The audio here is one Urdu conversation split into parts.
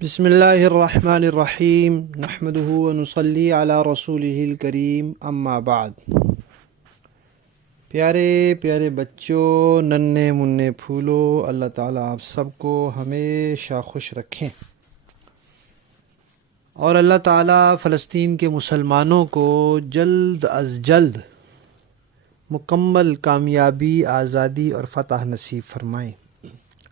بسم اللہ الرحمن الرحیم نحمدہ ونصلی علی رسولہ الکریم اما بعد۔ پیارے پیارے بچوں، ننھے منھے پھولو، اللہ تعالیٰ آپ سب کو ہمیشہ خوش رکھیں، اور اللہ تعالیٰ فلسطین کے مسلمانوں کو جلد از جلد مکمل کامیابی، آزادی اور فتح نصیب فرمائیں۔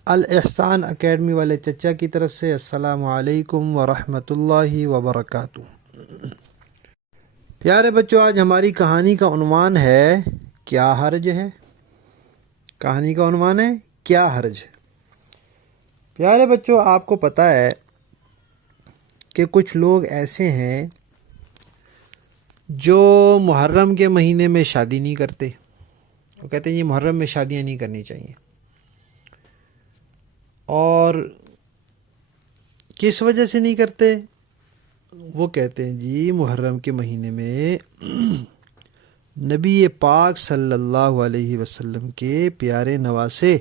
الاحسان اکیڈمی والے چچا کی طرف سے السلام علیکم ورحمۃ اللہ وبرکاتہ۔ پیارے بچوں، آج ہماری کہانی کا عنوان ہے کیا حرج ہے۔ کہانی کا عنوان ہے کیا حرج ہے۔ پیارے بچوں، آپ کو پتہ ہے کہ کچھ لوگ ایسے ہیں جو محرم کے مہینے میں شادی نہیں کرتے۔ وہ کہتے ہیں یہ محرم میں شادیاں نہیں کرنی چاہیے، اور کس وجہ سے نہیں کرتے؟ وہ کہتے ہیں جی محرم کے مہینے میں نبی پاک صلی اللہ علیہ وسلم کے پیارے نواسے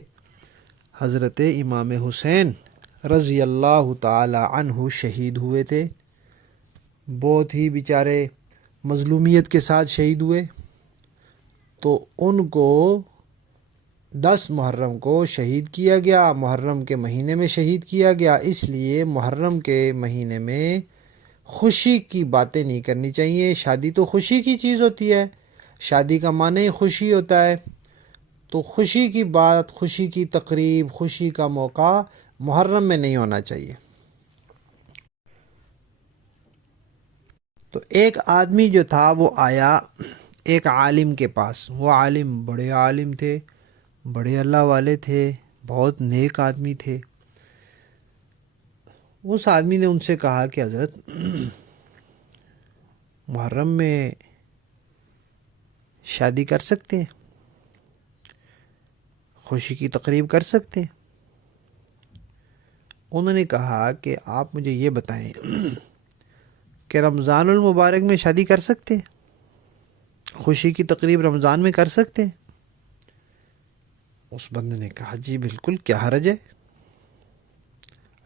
حضرت امام حسین رضی اللہ تعالی عنہ شہید ہوئے تھے۔ بہت ہی بیچارے مظلومیت کے ساتھ شہید ہوئے، تو ان کو 10 محرم کو شہید کیا گیا، محرم کے مہینے میں شہید کیا گیا۔ اس لیے محرم کے مہینے میں خوشی کی باتیں نہیں کرنی چاہیے۔ شادی تو خوشی کی چیز ہوتی ہے، شادی کا معنی ہی خوشی ہوتا ہے، تو خوشی کی بات، خوشی کی تقریب، خوشی کا موقع محرم میں نہیں ہونا چاہیے۔ تو ایک آدمی جو تھا وہ آیا ایک عالم کے پاس۔ وہ عالم بڑے عالم تھے، بڑے اللہ والے تھے، بہت نیک آدمی تھے۔ اس آدمی نے ان سے کہا کہ حضرت محرم میں شادی کر سکتے ہیں، خوشی کی تقریب کر سکتے ہیں؟ انہوں نے کہا کہ آپ مجھے یہ بتائیں کہ رمضان المبارک میں شادی کر سکتے ہیں، خوشی کی تقریب رمضان میں کر سکتے ہیں؟ اس بندے نے کہا جی بالکل، کیا حرج ہے؟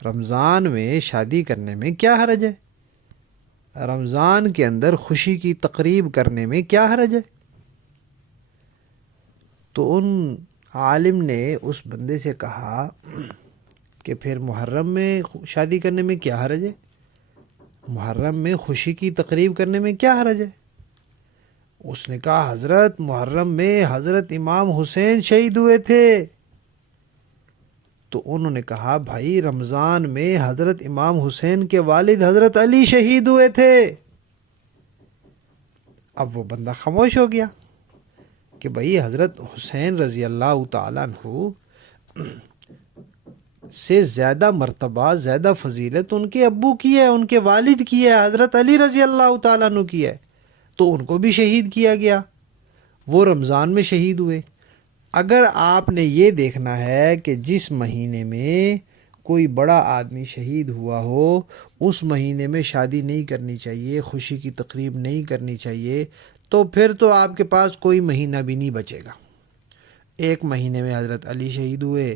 رمضان میں شادی کرنے میں کیا حرج ہے؟ رمضان کے اندر خوشی کی تقریب کرنے میں کیا حرج ہے؟ تو ان عالم نے اس بندے سے کہا کہ پھر محرم میں شادی کرنے میں کیا حرج ہے؟ محرم میں خوشی کی تقریب کرنے میں کیا حرج ہے؟ اس نے کہا حضرت محرم میں حضرت امام حسین شہید ہوئے تھے۔ تو انہوں نے کہا بھائی رمضان میں حضرت امام حسین کے والد حضرت علی شہید ہوئے تھے۔ اب وہ بندہ خاموش ہو گیا کہ بھائی حضرت حسین رضی اللہ تعالیٰ عنہ سے زیادہ مرتبہ، زیادہ فضیلت ان کے ابو کی ہے، ان کے والد کی ہے، حضرت علی رضی اللہ تعالیٰ عنہ کی ہے، تو ان کو بھی شہید کیا گیا، وہ رمضان میں شہید ہوئے۔ اگر آپ نے یہ دیکھنا ہے کہ جس مہینے میں کوئی بڑا آدمی شہید ہوا ہو اس مہینے میں شادی نہیں کرنی چاہیے، خوشی کی تقریب نہیں کرنی چاہیے، تو پھر تو آپ کے پاس کوئی مہینہ بھی نہیں بچے گا۔ ایک مہینے میں حضرت علی شہید ہوئے،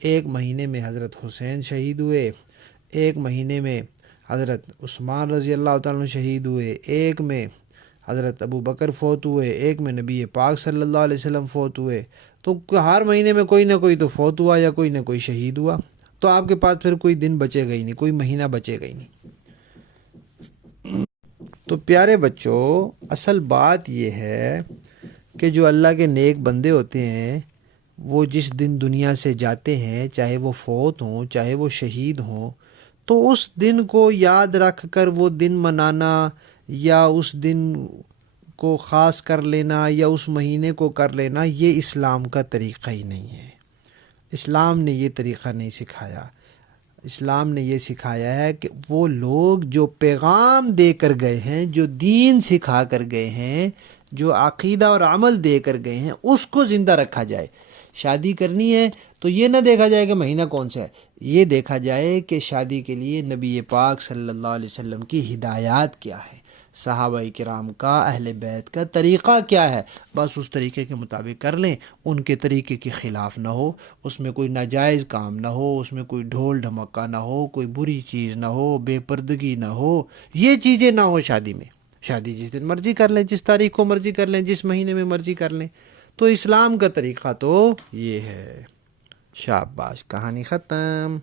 ایک مہینے میں حضرت حسین شہید ہوئے، ایک مہینے میں حضرت عثمان رضی اللہ تعالیٰ عنہ شہید ہوئے، ایک میں حضرت ابو بکر فوت ہوئے، ایک میں نبی پاک صلی اللہ علیہ وسلم فوت ہوئے۔ تو ہر مہینے میں کوئی نہ کوئی تو فوت ہوا یا کوئی نہ کوئی شہید ہوا، تو آپ کے پاس پھر کوئی دن بچے گا ہی نہیں، کوئی مہینہ بچے گا ہی نہیں۔ تو پیارے بچوں، اصل بات یہ ہے کہ جو اللہ کے نیک بندے ہوتے ہیں وہ جس دن دنیا سے جاتے ہیں، چاہے وہ فوت ہوں چاہے وہ شہید ہوں، تو اس دن کو یاد رکھ کر وہ دن منانا یا اس دن کو خاص کر لینا یا اس مہینے کو کر لینا، یہ اسلام کا طریقہ ہی نہیں ہے۔ اسلام نے یہ طریقہ نہیں سکھایا۔ اسلام نے یہ سکھایا ہے کہ وہ لوگ جو پیغام دے کر گئے ہیں، جو دین سکھا کر گئے ہیں، جو عقیدہ اور عمل دے کر گئے ہیں، اس کو زندہ رکھا جائے۔ شادی کرنی ہے تو یہ نہ دیکھا جائے کہ مہینہ کون سا ہے، یہ دیکھا جائے کہ شادی کے لیے نبی پاک صلی اللہ علیہ وسلم کی ہدایات کیا ہے، صحابہ کرام کا، اہل بیت کا طریقہ کیا ہے، بس اس طریقے کے مطابق کر لیں، ان کے طریقے کے خلاف نہ ہو، اس میں کوئی ناجائز کام نہ ہو، اس میں کوئی ڈھول ڈھمکا نہ ہو، کوئی بری چیز نہ ہو، بے پردگی نہ ہو، یہ چیزیں نہ ہو شادی میں۔ شادی جس دن مرضی کر لیں، جس تاریخ کو مرضی کر لیں، جس مہینے میں مرضی کر لیں۔ تو اسلام کا طریقہ تو یہ ہے۔ شاباش، کہانی ختم۔